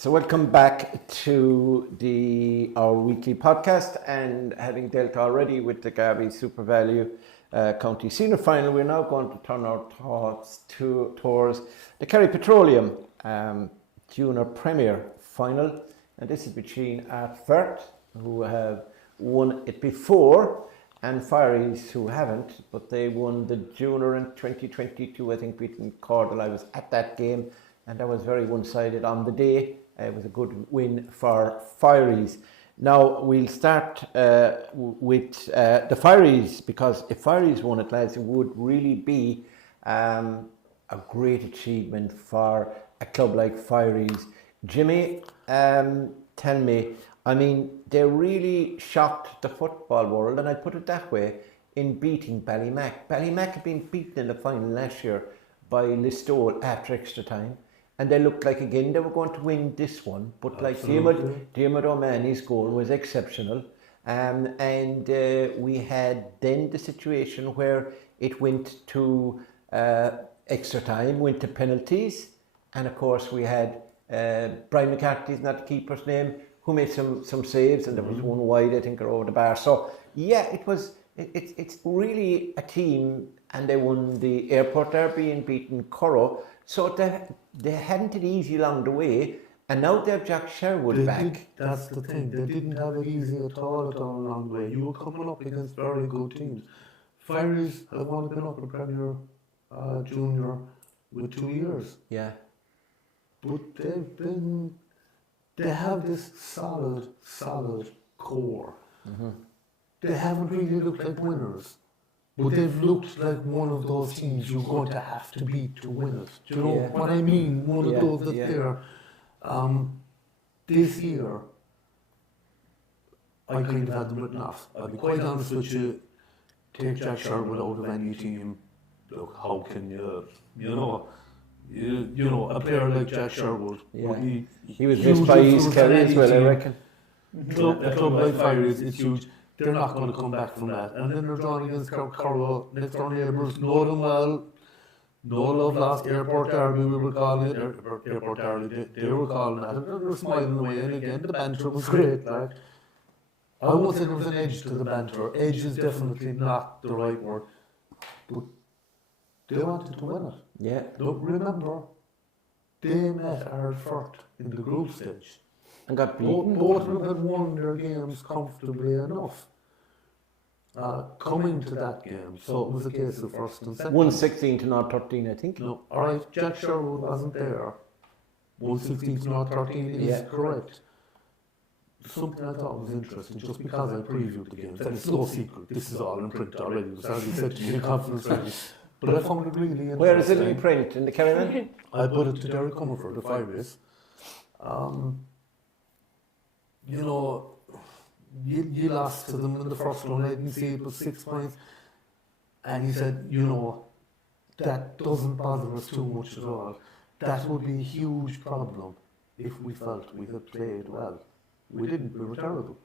So welcome back to our weekly podcast, and having dealt already with the Garvey Super Value County Senior Final, we're now going to turn our thoughts towards the Kerry Petroleum Junior Premier Final, and this is between Ardfert, who have won it before, and Firies, who haven't, but they won the Junior in 2022, I think, beating Cordell. I was at that game, and that was very one-sided on the day. It was a good win for Firies. Now we'll start with the Firies, because if Firies won it, lads, it would really be a great achievement for a club like Firies. Jimmy, tell me, I mean, they really shocked the football world, and I'd put it that way, in beating Ballymac. Ballymac had been beaten in the final last year by Listowel after extra time. And they looked like, again, they were going to win this one. But like Diarmuid O'Mahony's goal was exceptional. And we had then the situation where it went to extra time, went to penalties. And of course we had Brian McCarthy's not the keeper's name, who made some saves, and there was one wide, I think, over the bar. So yeah, it's really a team, and they won the Airport Derby and beaten Currow. So they hadn't it easy along the way, and now they have Jack Sherwood back. That's the thing, they didn't have it easy at all along the way. You were coming up against very good teams. Firies have only been up in Premier Junior with 2 years. Yeah. But they have this solid core. Mm-hmm. They haven't really looked like winners, but they've looked like one of those teams you're going to have to beat to win it. Do you know what I mean? One of those that they're this year, I kind of had them written off. I'll be quite honest with you, take Jack Sherwood out of any team. Look, how can you know, a player like Jack Sherwood, he was missed by East Kerry as well, I reckon. A club like Firies, it's huge. They're not going to come back from that. And then they're drawn against Currow, next door neighbours, know them well. No love lost, Airport Derby we were calling it, Airport Derby, they were calling that, and they were smiling away, and again, the banter was great, like. I won't say there was an edge to the banter, edge is definitely not the right word, but they wanted to win it. Yeah. Look, remember, they met Ardfert in the group stage. And got beaten. Both of them had won their games comfortably enough coming to that game. So it was a case of first and second. 116 to 013, I think. No, alright, Jack Sherwood wasn't there. 116 to 013 is correct. Something I thought was interesting, just because I previewed the games, and it's no secret, this is all in print already, it was already said to me in conference ready. But I found it really interesting. Where is it in print? In the Kerry? I put it to Derek Comerford, the Firies. You know, you lost to them in the first round. I didn't see it was 6 points. And he said, you know, that doesn't bother us too much at all. That would be a huge problem if we felt we had played well. We didn't, we were terrible.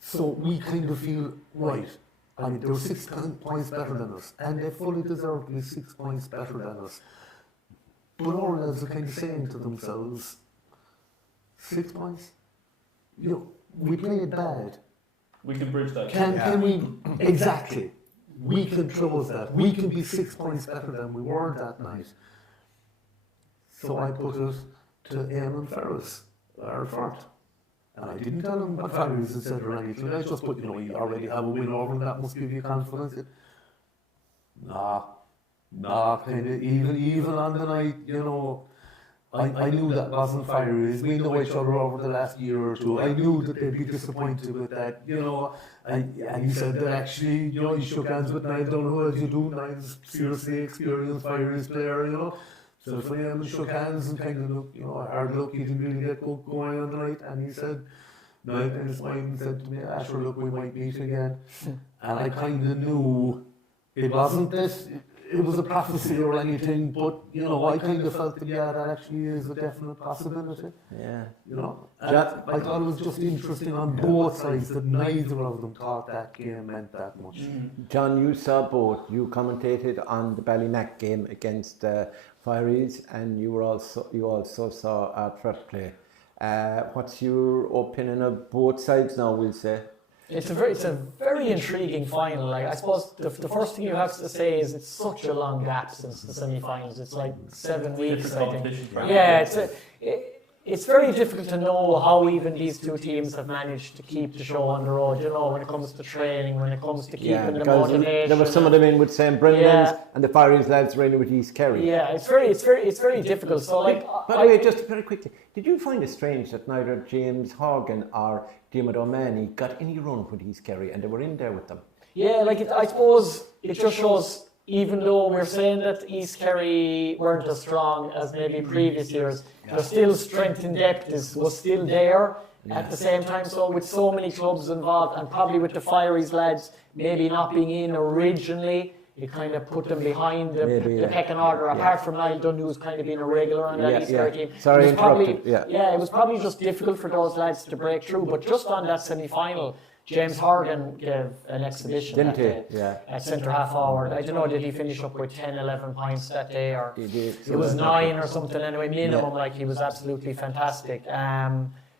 So we kind of feel, right, I mean, they were 6 points better than us, and they fully deserved to be 6 points better than us. But our lads are kind of saying to themselves, 6 points? You know, we played bad. We can bridge that. Can we? Exactly. We can close that. We can be 6 points better than we were that night. So I put it to Eamon Ferris, Ardfert. And I didn't tell him what Firies had said or anything. I just put, you know, you already have a win over him, that must give you confidence. Nah, kind of, even on the night, you know, I knew that wasn't Firies. We know each other over the last year or two. I knew that they'd be disappointed with that, you know. And he said that actually, you know, he shook hands with Niall Donoghue, as you do. Niall's seriously experienced Firies player, you know. So for him, he shook hands and kind of looked, you know, hard look. He didn't really get going on the night. And he said, Niall kind of smiled and said to me, sure, look, we might meet again. And I kind of knew it wasn't this. It was a prophecy or anything, but you know, I kind of felt that that actually is a definite possibility. Yeah. You know, I thought it was just interesting on both sides that neither of them thought that game meant that much. John, you saw both. You commentated on the Ballymac game against Firies, and you also saw Ardfert play. What's your opinion of both sides now, we'll say? It's a very intriguing final. Like, I suppose the first thing you have to say is it's such a long gap since the semi-finals. It's like 7 weeks, I think. Yeah, it's very difficult to know how even these two teams have managed to keep the show on the road, you know, when it comes to training, when it comes to keeping the motivation. There were some of them in with St. Brendan's and the Firies lads were in with East Kerry. Yeah, it's very difficult. So like, by the way, just very quickly, did you find it strange that neither James Horgan or Diarmuid O'Mahony got any run with East Kerry and they were in there with them? Yeah, like I suppose it just shows, even though we're saying that East Kerry weren't as strong as maybe previous years, there's still strength in depth was still there at the same time. So with so many clubs involved, and probably with the Firies lads maybe not being in originally, it kind of put them behind the pecking order. Apart from Niall Dunn, who's kind of been a regular on that East Kerry team. Sorry, it was probably just difficult for those lads to break through. But just on that semi-final, James Horgan gave an exhibition that day at centre half forward. I don't know, did he finish up with 10, 11 points that day, or it was 9 or something anyway, minimum. Like, he was absolutely fantastic.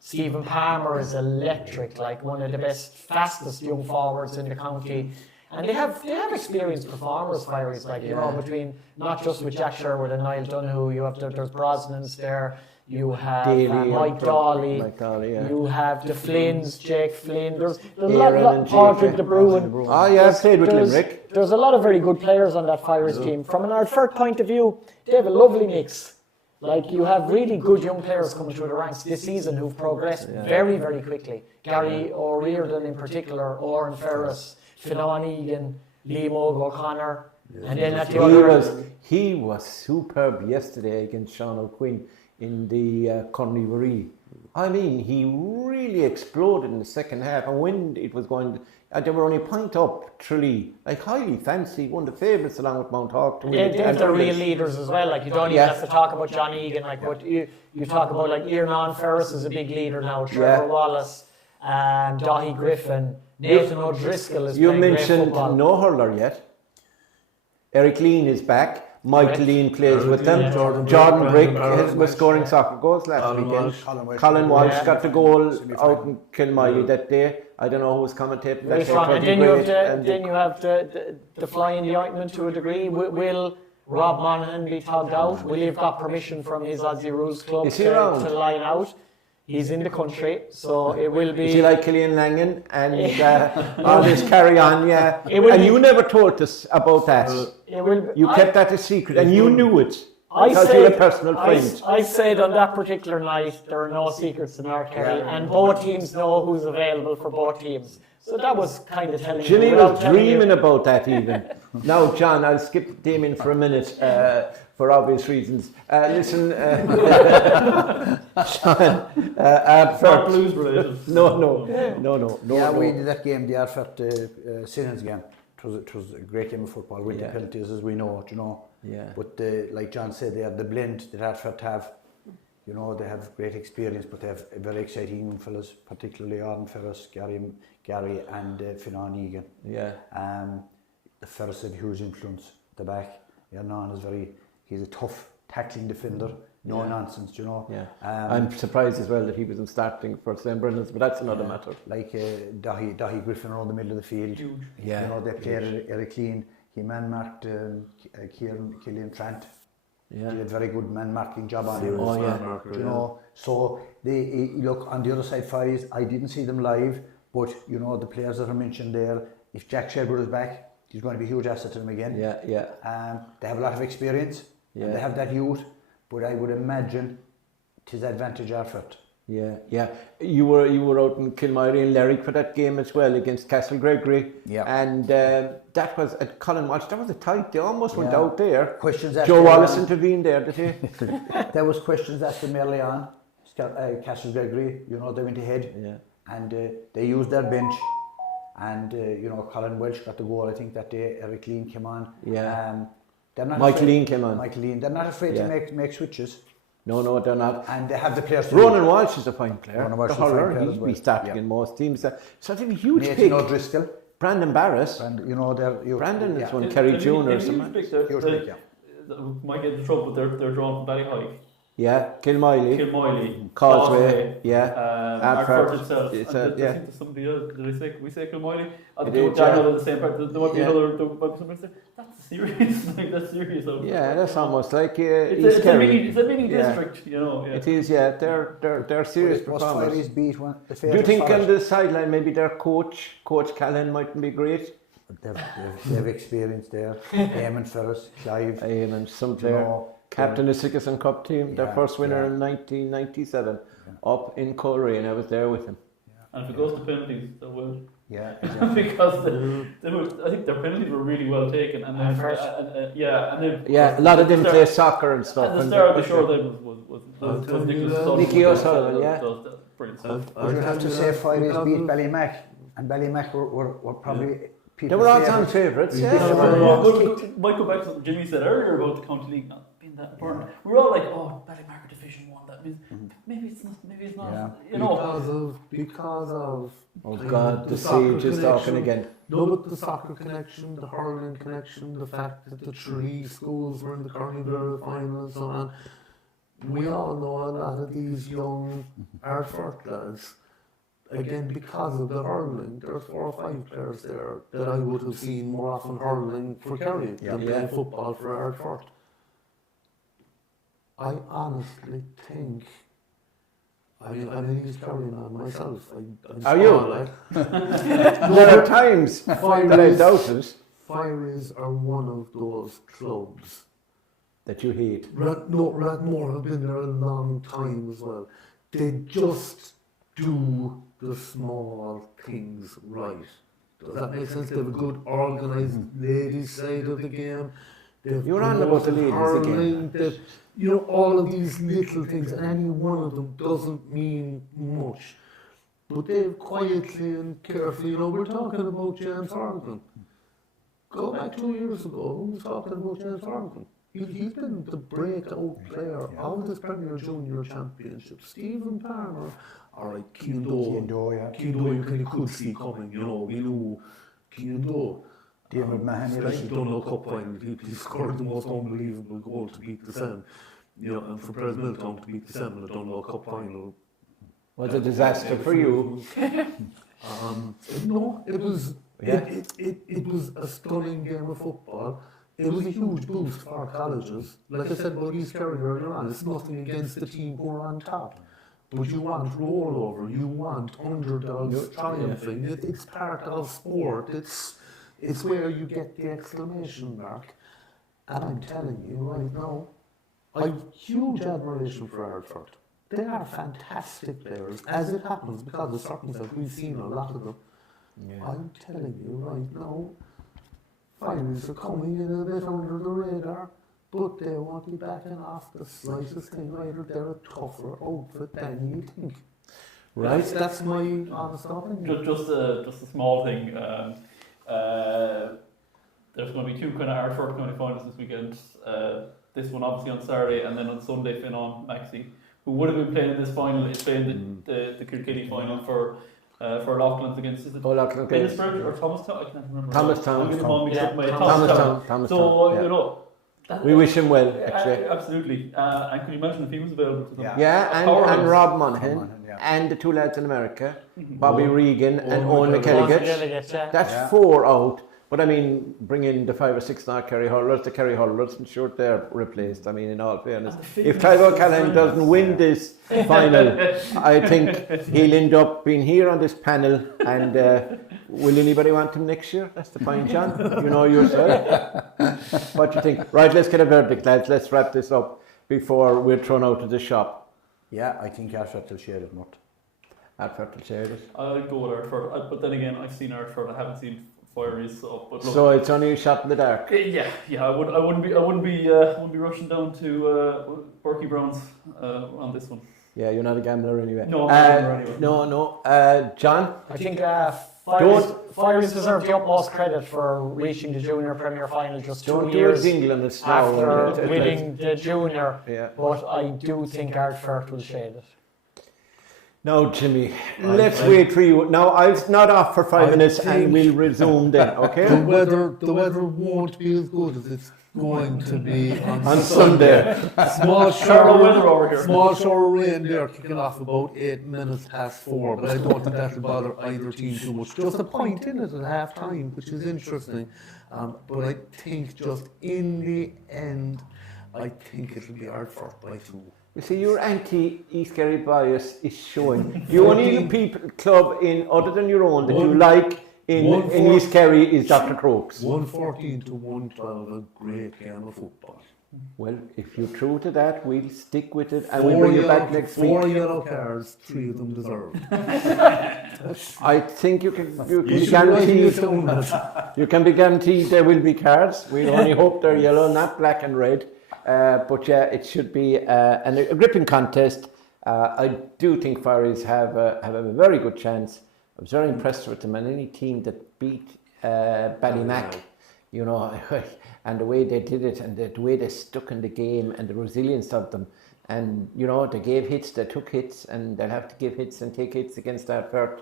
Stephen Palmer is electric, like one of the best, fastest young forwards in the county. And they have experienced performers, Firies, like, you know, between, not just with Jack Sherwood and Niall Dunn, you have there's Brosnans there. You have Mike Dawley, you the Flynns, Jake Flynn, there's a lot Patrick De Bruin. I've played with Limerick. There's a lot of very good players on that Firies team. From an Ardfert point of view, they have a lovely mix. Like, you have really good young players coming through the ranks this season who've progressed very, very quickly. Gary O'Riordan in particular, Oran Ferris, Fionnán Egan, Liam O'Connor. And then at the other... He was superb yesterday against Sean O'Quinn in the Connery. I mean, he really exploded in the second half, and when it was going, they were only a point up, Tralee, like highly fancy, one of the favourites along with Mount Hawk to win. They're real leaders as well. Like, you don't even have to talk about John Egan. Like, what you talk about, like Iernan Ferris is a big leader now. Trevor Wallace, Dahi Griffin, Nathan O'Driscoll is playing great football. You mentioned no hurler yet. Eric Lean is back. Mike Lean plays with them. Jordan Brick was scoring soccer goals last weekend. Colin Walsh got the goal out in Kilmiley that day. I don't know who was commentating that day. And then you have the fly in the ointment to a degree. Will Rob Monaghan be tugged out? Will he have got permission from his Aussie Rules club to line out? He's in the country, so it will be... Is he like Killian Langan and all this carry on, And you never told us about that. You kept that a secret, and you knew it. Because you're a personal friend. I said on that particular night, there are no secrets in our Kerry, and both teams know who's available for both teams. So that was kind of telling Jimmy was dreaming about that even. Now, John, I'll skip Damien for a minute for obvious reasons. Listen, Sean, Ardfert Blues related. No. Yeah, we did that game, the Ardfert Sinners game. It was a great game of football with the penalties, as we know, you know. Yeah. But like John said, they have the blend that Ardfert have. You know, they have great experience, but they have very exciting young fellas, particularly Oran Ferris, Gary and Fionnán Egan. Yeah. The Ferris have huge influence at the back. Iernan is he's a tough tackling defender, no nonsense, you know. Yeah. I'm surprised as well that he wasn't starting for St. Brendan's, but that's another matter. Like Dahi Griffin around the middle of the field. Huge. Yeah. You know, they played Eric Lean. He man-marked Killian Trant. Yeah. Did a very good man-marking job on him. You know, so they look on the other side. Firies, I didn't see them live, but you know the players that are mentioned there. If Jack Sherwood is back, he's going to be a huge asset to them again. They have a lot of experience. And they have that youth, but I would imagine it is advantage Ardfert. Yeah. You were out in Kilmiley and Lerwick for that game as well against Castle Gregory. Yeah. And that was at Colin Walsh. That was a tight. They almost went out there. Questions Joe Wallace intervened there, did he? There was questions asked them early on. Castle Gregory, you know, they went ahead. Yeah. And they used their bench. And you know, Colin Welsh got the goal. I think that day Eric Lean came on. Yeah. Michael Lean came on. They're not afraid to make switches. No, they're not. And they have the players. Ronan Walsh is a fine player. The hurler, he'd be starting in most teams. So it's a huge pick. Nathan O'Driscoll. Brandon Barrett. Brandon is one. Kerry June or something. Might get into trouble, but they're drawn from Ballyhigh. Yeah, Kilmoyley, Causeway, Ardfert itself. It's I yeah. think there's somebody else. Did we say Kilmoyley? I did, don't know the same part. There might be another. There might be somebody say that's serious. Like, that's serious. Yeah, that's almost like It's East a Kerry. mini district, you know. Yeah. It is, yeah. They're serious performers. Firies beat one. Do you think on the sideline maybe their Coach Callan, mightn't be great? They've experience there. Eamon Ferris, Clive. And some player. Captain of the Sigerson Cup team, their first winner in 1997, up in Coleraine, and I was there with him. And if it goes to penalties, they will. Yeah, exactly. Because I think their penalties were really well taken, and then a lot of them play soccer and stuff. At the start of the show, then was Nicky O'Sullivan, yeah. Brilliant. I would have to say Firies beat Ballymac, and Ballymac were probably. They were all time favourites, yeah. Might go back to something Jimmy said earlier about the county league not being that important. We were all like, oh, Ballymac are Division 1. That means maybe it's not. Maybe it's not. Yeah. You know, Because of Oh God, the siege is talking again. No, but the soccer connection, the hurling connection, the fact that the three schools were in the Carnival final and so on. We all know a lot of these young Ardfert lads. Again, because of the hurling, there's 4 or 5 players there that I would have seen more often hurling for Kerry than playing football for Ardfert. I honestly think, I'm an East Kerry man myself. Are you? There are times that I doubted Firies are one of those clubs that you hate. Radmore have been there a long time as well. They just do the small things right. Does that make sense? They have a good organised ladies side of the game. You're on about the ladies again. You know, all of these little things, and any one of them doesn't mean much. But they've quietly and carefully, you know, we're talking about James Horgan. Go back 2 years ago, who was talking about James Horgan? He's been the breakout player of this Premier Junior Championship. Stephen Palmer, all right, Keane-Doe, you could see coming, you know, we knew Keane-Doe. David Mahoney, especially Dunlow Cup final, he scored the most unbelievable goal to beat the Sen. You know, and for Pres Milltown to beat the Sen in the Dunlow Cup final. Was a disaster for you. No, it was it was a stunning game of football. It was a huge boost for our colleges. Like I said about East Kerry earlier on, it's nothing against the team who are on top. But you want rollover, you want underdogs triumphing. It's part of sport. It's where you get the exclamation mark. And I'm telling you right now, I've huge admiration for Ardfert. They are fantastic players, as it happens, because of circumstances. We've seen a lot of them. Yeah. I'm telling you right now, Firies are coming in a bit under the radar, but they won't be backing off the slightest thing either. They're a tougher outfit than you think. Right. That's my honest opinion. Just a small thing. There's going to be 2 kind of Ardfert county finals this weekend. This one obviously on Saturday, and then on Sunday, Finan Maxey, who would have been playing in this final, is playing the Kilkenny final for Loughlin's against Middlesbrough or Thomastown? I can't remember. Thomastown. So you know, we wish him well. Actually, absolutely. And can you imagine if he was available to them? Yeah, and Rob Monaghan. And the 2 lads in America, Bobby Regan and Owen McKelligett. That's 4 out. But I mean, bring in the 5 or 6 now Kerry hurlers, and sure they're replaced. I mean, in all fairness, if Clive O'Callaghan doesn't win this final, I think he'll end up being here on this panel. And will anybody want him next year? That's the point, John. You know yourself. What do you think? Right, let's get a verdict, lads. Let's wrap this up before we're thrown out of the shop. Yeah, I think Ardfert will share it, Murt. Ardfert will share it. I'll go with Ardfert, but then again, I've seen Ardfert. I haven't seen Firies, so it's only a shot in the dark. Yeah. I wouldn't be rushing down to Berkey Browns on this one. Yeah, you're not a gambler anyway. No, I'm not a gambler anyway. No. John, I think Firies deserve the utmost credit for reaching the Junior Premier Final just 2 years after winning the Junior. Yeah. But I do think Ardfert will shade it. Now, Jimmy, let's wait for you. Now, I'll not off for 5 minutes and we'll resume then, okay? The weather won't be as good as it's going to be On Sunday. Small Shower weather over here. Small shower rain there, kicking off about 8 minutes past 4, but I don't think that will bother either team too much. Just a point in it at half time, which is interesting. But I think just in the end, I think it'll be Ardfert by 2. You see, your anti-East Kerry bias is showing. The only club in other than your own that you like in East Kerry is Dr. Crokes. 114 to 112, a great game of football. Well, if you're true to that, we'll stick with it and we'll bring you back next week. 4 yellow cards, 3 of them deserved. I think you can be guaranteed. You can be guaranteed there will be cards. We only hope they're yellow, not black and red. But yeah, it should be a gripping contest. I do think Firies have a very good chance. I was very impressed with them, and any team that beat Ballymac, you know, and the way they did it, and the way they stuck in the game, and the resilience of them, and you know, they gave hits, they took hits, and they'll have to give hits and take hits against Ardfert.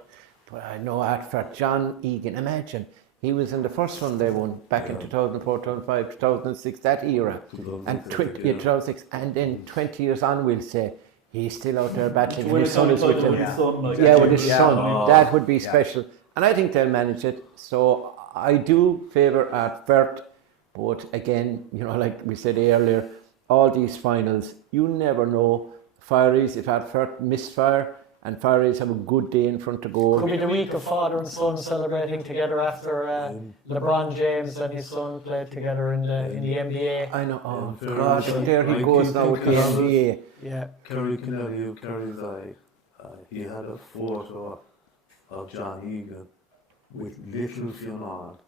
But I know Ardfert, John Egan, imagine. He was in the first one they won back in 2004, 2005, 2006, that era. And 2006, and then 20 years on, we'll say, he's still out there battling, and his son is with him. With his son. That would be special. And I think they'll manage it. So I do favour Ardfert. But again, you know, like we said earlier, all these finals, you never know. Firies, if Ardfert misfire, and Firies have a good day in front of goal. Could be the week of father and son celebrating together after LeBron James and his son played together in the NBA. I know. Oh God! There he goes now with the NBA. Yeah. Kerry Kennedy, Kerry's eye. He had a photo of John Egan with little Fionn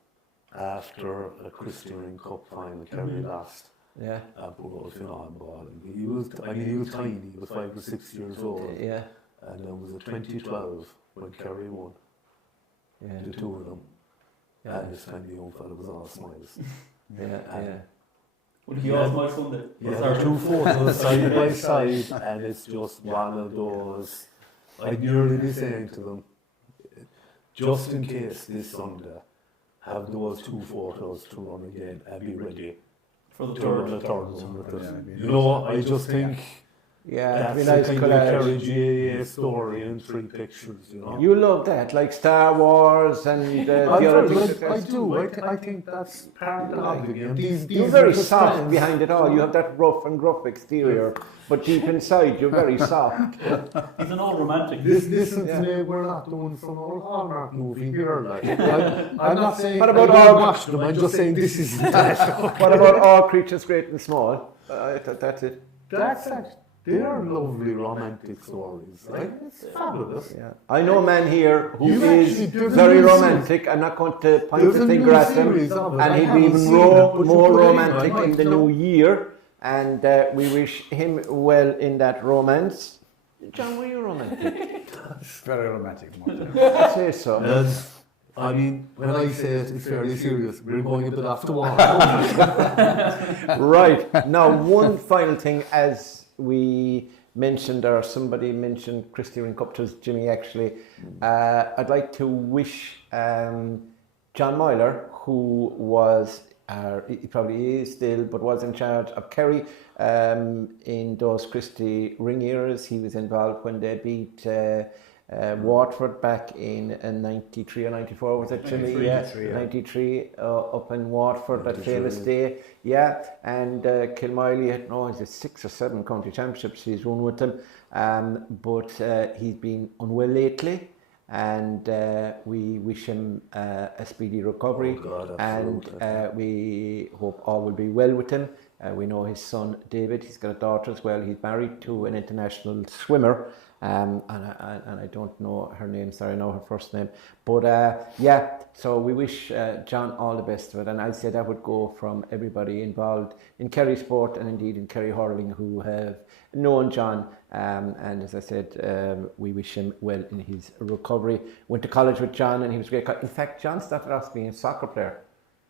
after a Christian Cup final. Kerry lost. Yeah. Poor old Fionn ball. He was tiny. He was 5 or 6 years old. Yeah. And it was 2012 when Kerry won. Yeah. The two of them. Yeah. And this tiny young fella was all smiles. Yeah. Would he all smile Sunday? Yeah, the 2 photos side by side, and it's just one of those. I'd nearly be saying to them, just in case this Sunday, have those 2 photos to run again and be ready for the to third. run the third one with us. You know, I just think. Yeah, That's nice the kind of Kerry GAA story in 3 pictures, you know. You love that, like Star Wars and the other things. I do. I think that's part of the game. You're very soft behind it all. You have that rough and gruff exterior, but deep inside you're very soft. He's an old romantic. Listen to me, we're not doing some old Hallmark movie here. Like, I'm not saying What about I all- watch them, I'm just saying this is that. What about All Creatures Great and Small? That's it. That's it. They're lovely romantic stories, right? It's fabulous. Yeah. I know a man here who You is actually- there's a very new romantic. I'm not going to point There's the a finger new at him, series of it. I and he'd be haven't even seen it, but you more put it in, romantic I in might the know. new year. And we wish him well in that romance. John, were you romantic? Very romantic. I'd say so. I mean, when I say it, it's fairly serious. We're going a bit off the wall. Right. Now, one final thing, as we mentioned, or somebody mentioned Christy Cup, to Jimmy actually, I'd like to wish John Moyler, who was, he probably is still, but was in charge of Kerry in those Christy ring eras. He was involved when they beat Waterford back in 93 or 94, was it, Jimmy? 93, Yeah, 93 up in Waterford, that famous day. Yeah, and Kilmiley had, is it 6 or 7 county championships he's won with them, but he's been unwell lately, and we wish him a speedy recovery. Oh God, and absolutely. we hope all will be well with him. We know his son David, he's got a daughter as well. He's married to an international swimmer, and I don't know her name, sorry, I know her first name. But yeah, so we wish John all the best of it. And I'd say that would go from everybody involved in Kerry sport and indeed in Kerry hurling who have known John. And as I said, we wish him well in his recovery. Went to college with John and he was great. In fact, John started off being a soccer player,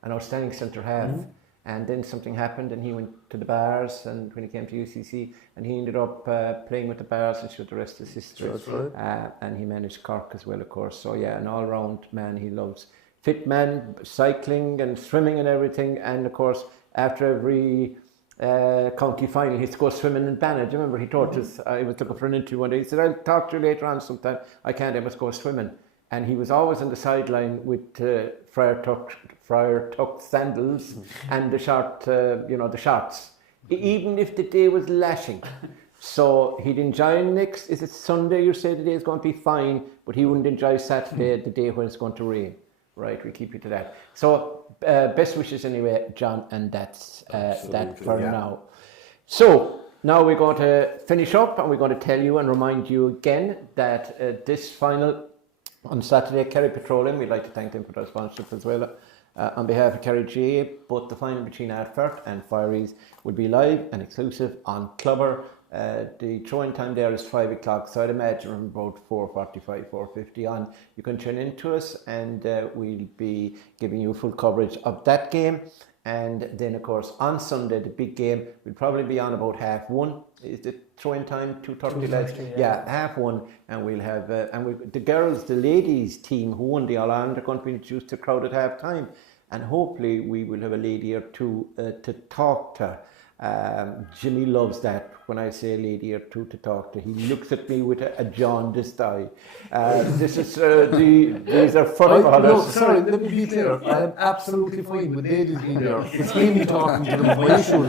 an outstanding centre half. Mm-hmm. And then something happened and he went to the bars, and when he came to UCC, and he ended up playing with the bars, and showed the rest is history. That's right. And he managed Cork as well, of course. So yeah, an all-round man. He loves fit man, cycling and swimming and everything, and of course after every county final, he'd go swimming in Banna. Do you remember? He told us, I was looking for an interview one day, he said, I'll talk to you later on sometime. I can't, I must go swimming. And he was always on the sideline with friar tuck sandals and the short, the shorts, even if the day was lashing. So he'd enjoy next, is it Sunday you say the day is going to be fine, but he wouldn't enjoy Saturday, the day when it's going to rain. Right, we keep you to that. So best wishes anyway, John, and that's that for now. So now we're going to finish up, and we're going to tell you and remind you again that this final on Saturday, Kerry Petroleum, we'd like to thank them for their sponsorship as well. On behalf of Kerry GA, both the final between Ardfert and Firies will be live and exclusive on Clubber. The throw-in time there is 5 o'clock, so I'd imagine from about 4:45, 4:50 on, you can tune in to us, and we'll be giving you full coverage of that game. And then, of course, on Sunday, the big game will probably be on about 1:30. Is the throw-in time 2:30, lads? Yeah, 1:30, and we'll have the girls, the ladies team who won the All-Ireland are going to be introduced to the crowd at half-time, and hopefully we will have a lady or two to talk to. Jimmy loves that when I say a lady or two to talk to. He looks at me with a jaundiced eye. This is these are footballers. No, sorry, let me be clear. I am absolutely fine with ladies being there. It's him talking to them. My issue.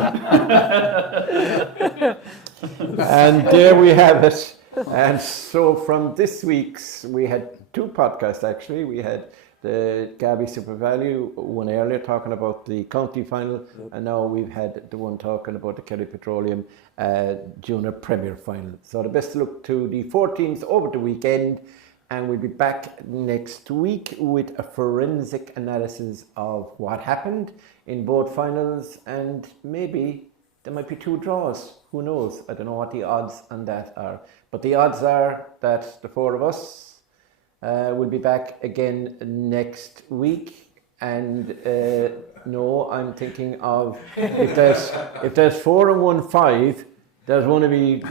And there we have it. And so from this week's, we had 2 podcasts actually. We had the Gaby Super Value one earlier talking about the county final, and now we've had the one talking about the Kerry Petroleum Junior Premier final. So the best look to the 14th over the weekend, and we'll be back next week with a forensic analysis of what happened in both finals, and maybe there might be 2 draws. Who knows? I don't know what the odds on that are, but the odds are that the 4 of us we'll be back again next week, and no, I'm thinking of if there's 4 and 1 5, there's going to be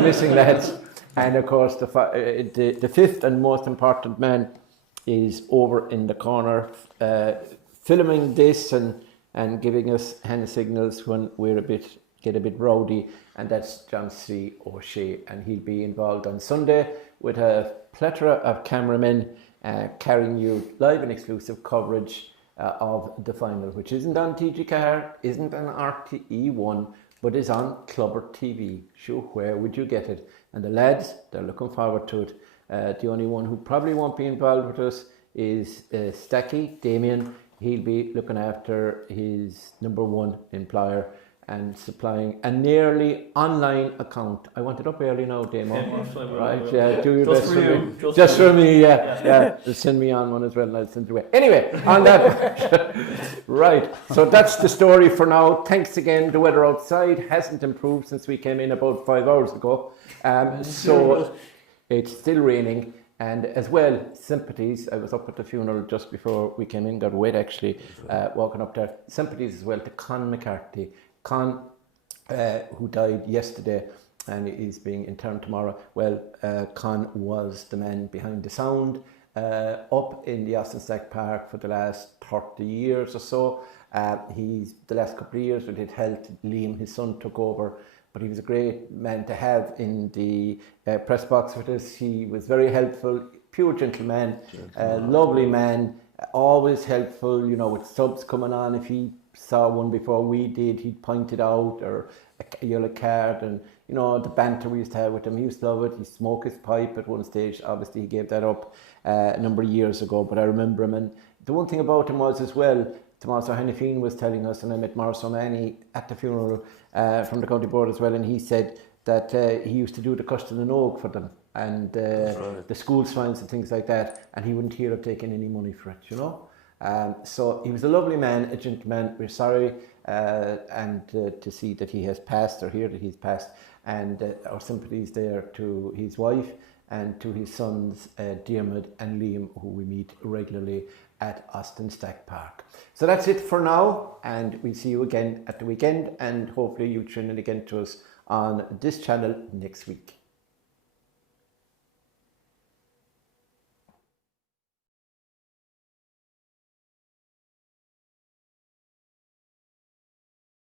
missing lads, and of course the 5th and most important man is over in the corner, filming this and giving us hand signals when we're get a bit rowdy, and that's John C. O'Shea, and he'll be involved on Sunday with a plethora of cameramen carrying you live and exclusive coverage of the final, which isn't on TG4, isn't on RTE1, but is on Clubber TV. Sure, where would you get it? And the lads, they're looking forward to it. The only one who probably won't be involved with us is Stacky, Damien. He'll be looking after his number 1 employer and supplying a nearly online account. I want it up early now, Damo. Right, yeah, do your best for me. Just for me, yeah. Send me on one as well, and I'll send it away. Anyway, on that, right, so that's the story for now. Thanks again. The weather outside hasn't improved since we came in about 5 hours ago. So it's still raining. And as well, sympathies. I was up at the funeral just before we came in, got wet actually, walking up there. Sympathies as well to Con McCarthy. Con, who died yesterday and is being interned tomorrow. Well, Con was the man behind the sound up in the Darcy and Stack Park for the last 30 years or so. The last couple of years with his health, Liam, his son, took over, but he was a great man to have in the press box with us. He was very helpful, pure gentleman, lovely man, always helpful, with subs coming on. If he saw one before we did, he'd point it out, or a yellow card, and the banter we used to have with him. He used to love it. He smoked his pipe at one stage. Obviously he gave that up a number of years ago, but I remember him. And the one thing about him was as well, Tomás O'Hanifin was telling us, and I met Maurice O'Mahony at the funeral from the county board as well, and he said that he used to do the custard and oak for them, and the school swines and things like that, and he wouldn't hear of taking any money for it, so he was a lovely man, a gentleman. We're sorry and to see that he has passed, or hear that he's passed, and our sympathies there to his wife and to his sons Diarmid and Liam, who we meet regularly at Austin Stack Park. So that's it for now, and we'll see you again at the weekend, and hopefully you tune in again to us on this channel next week.